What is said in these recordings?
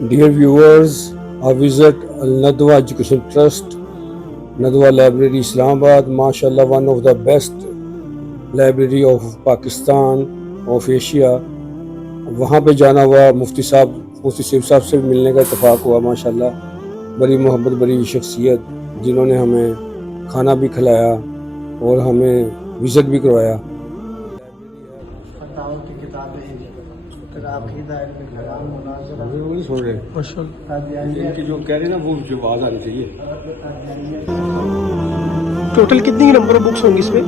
Dear viewers, a visit Al-Nadwa Education Trust, Nadwa Library Islamabad, mashallah one of the best library of Pakistan, of Asia. وہاں پہ جانا ہوا مفتی safe صاحب سے بھی ملنے کا اتفاق ہوا ماشاءاللہ. بڑی محبت بڑی شخصیت جنہوں نے ہمیں کھانا بھی کھلایا اور ہمیں وزٹ بھی کروایا. ٹوٹل کتنی نمبر بکس ہوں گی اس میں؟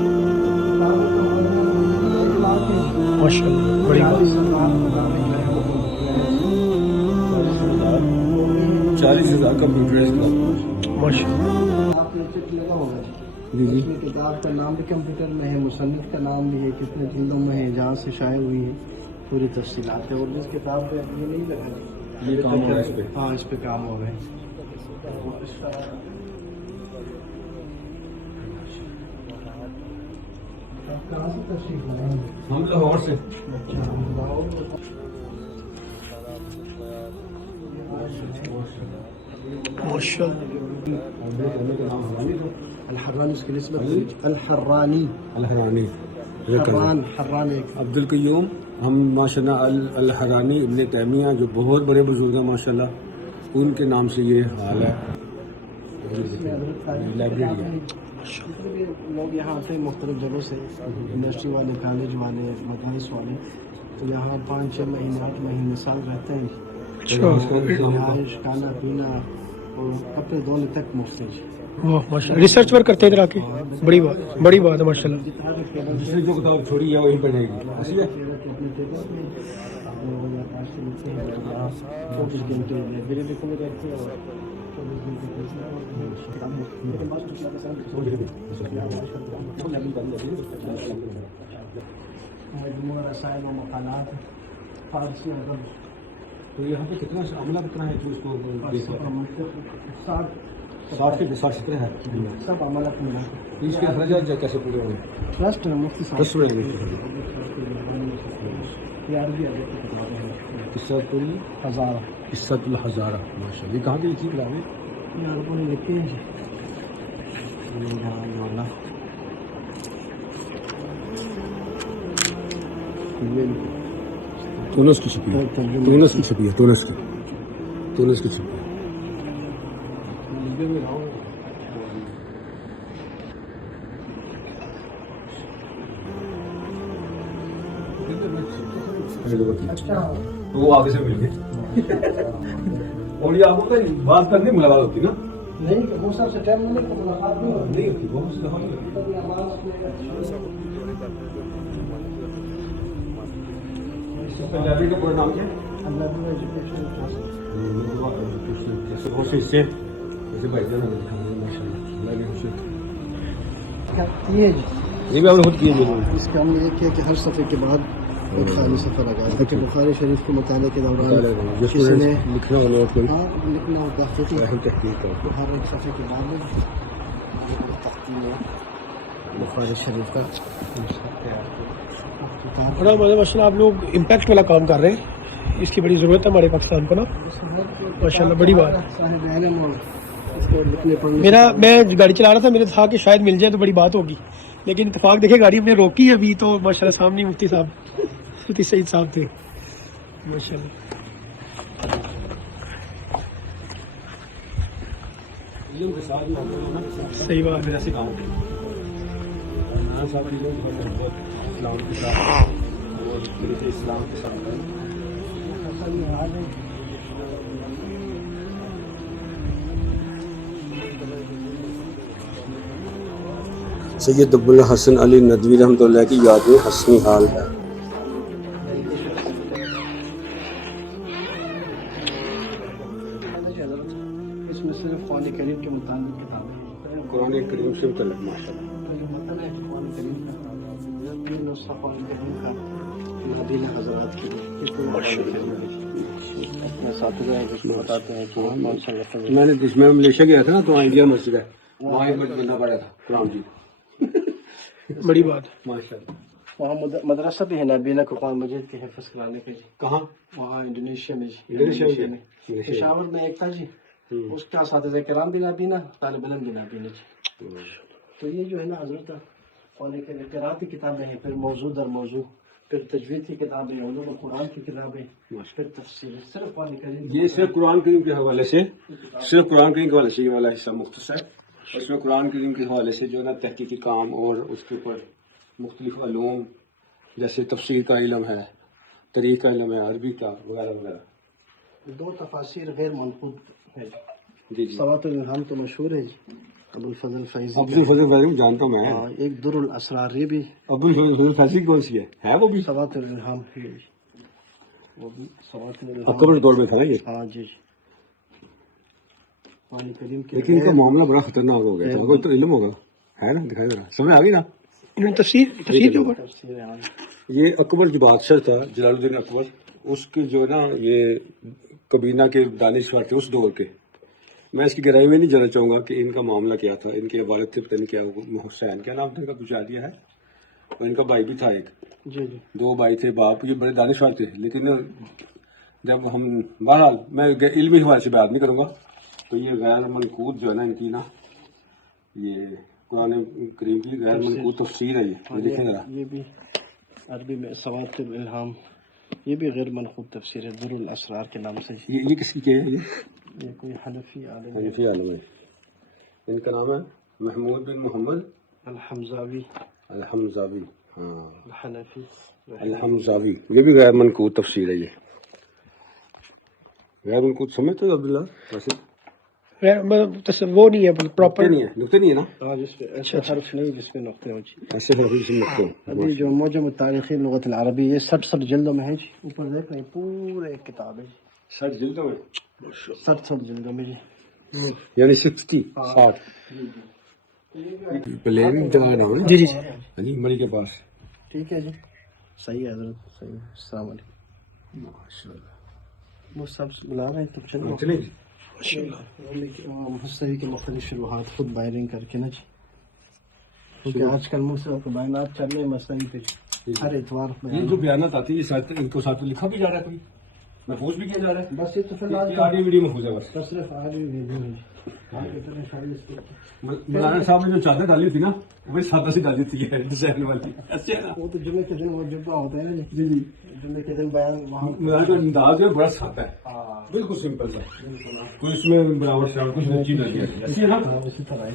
ماشاءاللہ بڑی بات. 40,000 کمپیوٹر ماشاءاللہ. اس میں کتاب کا نام بھی کمپیوٹر میں ہے، مصنف کا نام بھی ہے، کتنے جلدوں میں ہے، جہاں سے شائع ہوئی ہے، پوری تفصیلات ہے. اور جس کتاب پہ یہ نہیں لگا یہ کام ہو رہا ہے اس پہ. ہاں اس پہ کام ہو رہا ہے. کہاں سے تشریف لائے ہیں؟ ہم لاہور سے. الحرانی اس کی نسبت الحرانی الحرانی حران ایک عبد القیوم. ہم ماشاءاللہ الحرانی ابن تیمیہ جو بہت بڑے بزرگ ہیں ماشاءاللہ، ان کے نام سے یہ حال ہے. لائبریری ہے. لوگ یہاں آتے ہیں مختلف جگہوں سے، یونیورسٹی والے، کالج والے، مدارس والے، تو یہاں 5-6 مہینے 8 مہینے سال رہتے ہیں. رہائش، کھانا پینا اور کپڑے دھونے تک مفت. ریسرچ ورک کرتے ہیں ادھر آ کے. بڑی بات ہے ماشاءاللہ. دوسری جو کتاب چھوڑی ہے وہی پڑھ جائے گی. اصل ہے مجموعہ رسائل و مقالات فارسی ادب. تو یہاں پہ کتنا عملہ کتنا ہے جو اس کو دیکھ رہا ہے؟ 60 ہے. سب عملت میں اس کے اخراجات کیسے پورے ہوئے؟ ٹرسٹ ہے مفتی صاحب. قصۃ الحزارہ ماشاءاللہ. یہ کہاں کی تھی کتابیں؟ عربوں نے لکھی ہیں. تونس کی چھپی ہے. تونس کی چھپی ہے. تونس کی چھپی ہے. وہ آگے سے مل گئے اور یہ آپ کو بات کرنے ملاقات ہوتی نا؟ نہیں وہ سب سے ٹائم نہیں تو ملاقات نہیں نہیں ہوتی. بہت سے دفعہ نہیں ہوتی. لائبریری کا پورا نام کیا ہے؟ بہت سے حصے جیسے بھائی جان یہ بھی ہم نے خود کیے. اس کا ہم نے یہ کیا کہ ہر صفحے کے بعد ایک خالی صفحہ لگایا کہ بخاری شریف کے مطالعے کے دوران کسی نے لکھنا ہونا لکھنا ہوتا ہے تحقیق تو ہر ایک صفحے کے بعد تحقیق بخاری شریف کا بڑا ماشاءاللہ آپ لوگ امپیکٹ والا کام کر رہے ہیں. اس کی بڑی ضرورت ہے ہمارے پاکستان کو نا ماشاءاللہ. بڑی بات ہے. میں گاڑی چلا رہا تھا، میرے تھا کہ شاید مل جائے تو بڑی بات ہوگی، لیکن اتفاق دیکھے گاڑی ہم نے روکی ابھی تو ماشاءاللہ سامنے مفتی صاحب مفتی سعید صاحب تھے ماشاءاللہ. صحیح بات ہے. اسلام کے ساتھ سید ابو الحسن علی ندوی رحمۃ اللہ کی یاد میں حسنی حال ہے. اس میں صرف قرآن کریم کے متعلق کتابیں، قرآن کریم سے متعلق ماشاءاللہ. قرآن کریم کا قرآن کریم کا نابینا حضرات کی اپنے اساتذہ بتاتے ہیں کہ میں ملیشیا گیا تھا نا تو انڈیا مسجد ہے وہاں ایک مسجد بننا پڑا تھا قرآن جی. بڑی بات ماشاءاللہ. وہاں مدرسہ بھی ہے نابینا کو قرآن مجید کے حفظ کرانے کے جی. کہاں؟ وہاں انڈونیشیا میں جی. انڈونیشیا میں. پشاور میں ایک تھا جی. اس کا اساتذہ کرام بھی نابینا، طالب علم بھی نابینا جی. تو یہ جو ہے نا حضرت قراءتی کتابیں ہیں، پھر موضوع در موضوع، پھر تجوید کی کتابیں، علوم قرآن کی کتابیں، پھر تفسیر. صرف قرآن کریم. یہ صرف قرآن کریم کے حوالے سے، صرف قرآن کریم کے حوالے سے یہ والا حصہ مختصر ہے. اس میں قرآن کریم کے حوالے سے جو ہے نا تحقیقی کام اور اس کے اوپر مختلف علوم جیسے تفسیر کا علم ہے، تاریخ کا علم ہے، عربی کا وغیرہ وغیرہ. 2 تفاسیر غیر منقود ہے جی جی. سوات الالہام تو مشہور ہے جی، ابو الفضل فیضی. عبدالفضل فیضی جانتا ہوں میں. ہاں، ایک در الاسرار یہ بھی عبدالفضل فیضی کون سی ہے وہ بھی سوات الالہام ہے جی. وہ بھی سوات الالہام. اکبر دور میں تھا نا یہ. ہاں جی. قرآن کریم کے لیکن ان کا معاملہ بڑا خطرناک ہو گیا تھا. کوئی تو علم ہوگا ہے نا، دکھائی ذرا سمجھ آ گئی نا. تفسیر کے اوپر تفسیر ہے. یہ اکبر جو بادشاہ تھا جلال الدین اکبر، اس کے جو ہے نا یہ کبینہ کے دانشور تھے اس دور کے. میں اس کی گہرائی میں نہیں جانا چاہوں گا کہ ان کا معاملہ کیا تھا. ان کے والد تھے پتہ نہیں کیا، حسین کیا نام تھا ان کا، پوچھا دیا ہے. اور ان کا بھائی بھی تھا ایک. جی جی. 2 بھائی تھے، باپ. یہ بڑے دانشور تھے. لیکن جب ہم بہرحال میں علمی حوالے سے بات نہیں کروں گا. تو یہ غیر منقود جو ہے نا ان کی نا، یہ قرآن کریم کی غیر منقود تفسیر ہے. یہ دیکھیں ذرا. یہ بھی عربی میں سوات الالہام، یہ بھی غیر منقود تفسیر ہے، در الاسرار کے نام سے. یہ کس کی ہے؟ یہ کوئی حنفی عالم ہے. حنفی عالم ہے. ان کا نام ہے محمود بن محمد الحمزاوی. الحمزاوی. ہاں الحنفی. الحمزاوی. یہ بھی غیر منقود تفسیر ہے. یہ غیر منقود سمجھتے ہو عبداللہ؟ ویسے وہ نہیں ہے پراپر، نہیں ہے، نقطے نہیں ہے نا. ہاں، جس پہ ایسے حرف نہیں جس پہ نقطے ہو جی. ایسے حرف سے نقطے. ابھی جو موجم التاریخی لغت العربی، یہ 60 جلدوں میں ہے جی. اوپر دیکھ رہے ہیں پورے ایک کتاب ہے جی. 60 جلدوں میں. 60 جلدوں میں جی. یعنی 60. پلین جگہ نام ہے. جی جی جی مری کے پاس. ٹھیک ہے جی. صحیح ہے حضرت، صحیح ہے. السلام علیکم. وہ سب بلا رہے ہیں تو چلو. چلیں جی. مستوی کی مختلف شروحات خود بائرنگ کر کے نا جی، کیونکہ آج کل مختلف بیانات چل رہے ہیں مستوی پہ ہر اتوار. یہ جو بیانات آتی ہے ساتھ ان کو ساتھ لکھا بھی جا رہا ہے، کوئی محفوظ بھی کیا جا رہا ہے. بس یہ تو فی الحال آڈیو ویڈیو محفوظ ہے بس. صرف آڈیو ویڈیو ہے جی. مولانا صاحب نے جو چادر ڈالی تھی نا، وہ سادہ سی ڈالی تھی ڈیزائن والی. اچھا ہے نا. وہ تو جمعے کے دن وہ جبہ ہوتا ہے نا جی. جی. جمعے کے دن بیان وہاں مولانا کا انداز جو ہے بڑا سادہ ہے، بالکل سمپل سا. کوئی اس میں براوٹ شراوٹ کچھ نہیں چیز نہیں ہے. اچھی ہے نا. اسی طرح ہے.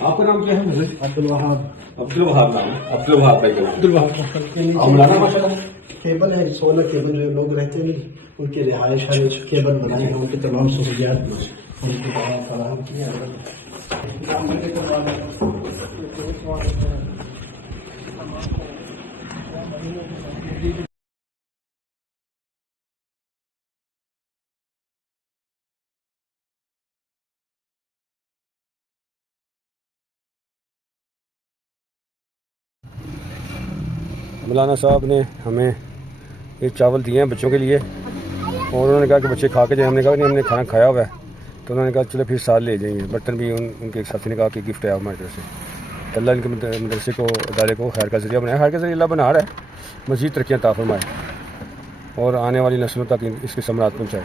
آپ کا نام کیا ہے؟ عبدالوہاب. عبدالوہاب نام ہے. عبدالوہاب بھائی کا نام. عبدالوہاب. مولانا ماشاء اللہ کیبل ہے، سولر کیبل جو لوگ رہتے ہیں ان کی رہائش ہے، کیبل بنائے ہیں، ان کی تمام سہولیات ان کی فراہم کی ہیں. مولانا صاحب نے ہمیں یہ چاول دیے ہیں بچوں کے لیے، اور انہوں نے کہا کہ بچے کھا کے جائیں. ہم نے کہا نہیں ہم نے کھانا کھایا ہوا ہے. تو انہوں نے کہا چلو پھر ساتھ لے جائیں گے. برتن بھی ان کے ایک ساتھی نے کہا کہ گفٹ ہے ہماری طرف سے. اللہ ان کے مدرسے کو، ادارے کو خیر کا ذریعہ بنایا. خیر کا ذریعہ اللہ بنا رہا ہے. مزید ترقیاں عطا فرمائے اور آنے والی نسلوں تک اس کے ثمرات پہنچائے.